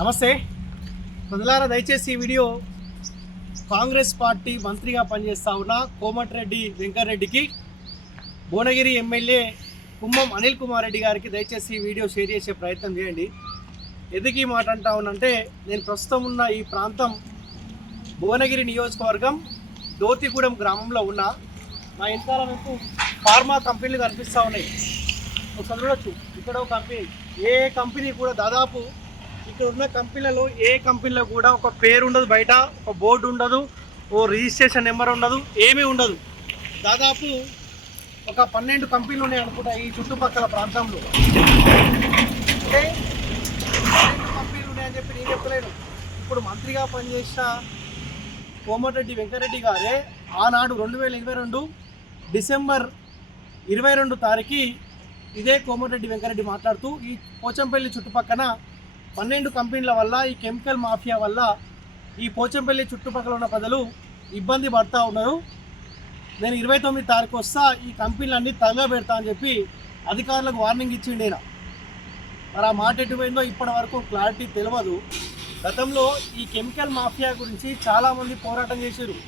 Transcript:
నమస్తే. ప్రజలారా దయచేసి ఈ వీడియో కాంగ్రెస్ పార్టీ మంత్రిగా పనిచేస్తా ఉన్న కోమటిరెడ్డి వెంకరెడ్డికి భువనగిరి ఎమ్మెల్యే కుమ్మం అనిల్ కుమార్ రెడ్డి గారికి దయచేసి ఈ వీడియో షేర్ చేసే ప్రయత్నం చేయండి. ఎందుకు ఈ మాట అంటా ఉన్నంటే నేను ప్రస్తుతం ఉన్న ఈ ప్రాంతం భువనగిరి నియోజకవర్గం దోతిగూడెం గ్రామంలో ఉన్న నా వెనకాల మీకు ఫార్మా కంపెనీలు కనిపిస్తూ ఉన్నాయి. ఒకసారి చూడొచ్చు. ఇక్కడ ఒక కంపెనీ ఏ కంపెనీ కూడా దాదాపు ఇక్కడ ఉన్న కంపెనీలలో ఏ కంపెనీలో కూడా ఒక పేరు ఉండదు బయట ఒక బోర్డు ఉండదు ఓ రిజిస్ట్రేషన్ నెంబర్ ఉండదు ఏమీ ఉండదు. దాదాపు ఒక పన్నెండు కంపెనీలు ఉన్నాయి అనుకుంటా ఈ చుట్టుపక్కల ప్రాంతంలో. అంటే కంపెనీలు ఉన్నాయని చెప్పి నేను చెప్పలేను. ఇప్పుడు మంత్రిగా పనిచేసిన కోమటిరెడ్డి వెంకరెడ్డి గారే ఆనాడు రెండు వేల ఇరవై రెండు డిసెంబర్ ఇరవై రెండు తారీఖు ఇదే కోమటిరెడ్డి వెంకరెడ్డి మాట్లాడుతూ ఈ పోచంపల్లి చుట్టుపక్కన పన్నెండు కంపెనీల వల్ల ఈ కెమికల్ మాఫియా వల్ల ఈ పోచంపల్లి చుట్టుపక్కల ఉన్న ప్రజలు ఇబ్బంది పడతా ఉన్నారు. నేను ఇరవై తొమ్మిది తారీఖు వస్తా ఈ కంపెనీలన్నీ తగలబెడతా అని చెప్పి అధికారులకు వార్నింగ్ ఇచ్చిండు నేను మరి ఆ మాట ఎటుపోయిందో ఇప్పటి వరకు క్లారిటీ తెలియదు గతంలో ఈ కెమికల్ మాఫియా గురించి చాలామంది పోరాటం చేశారు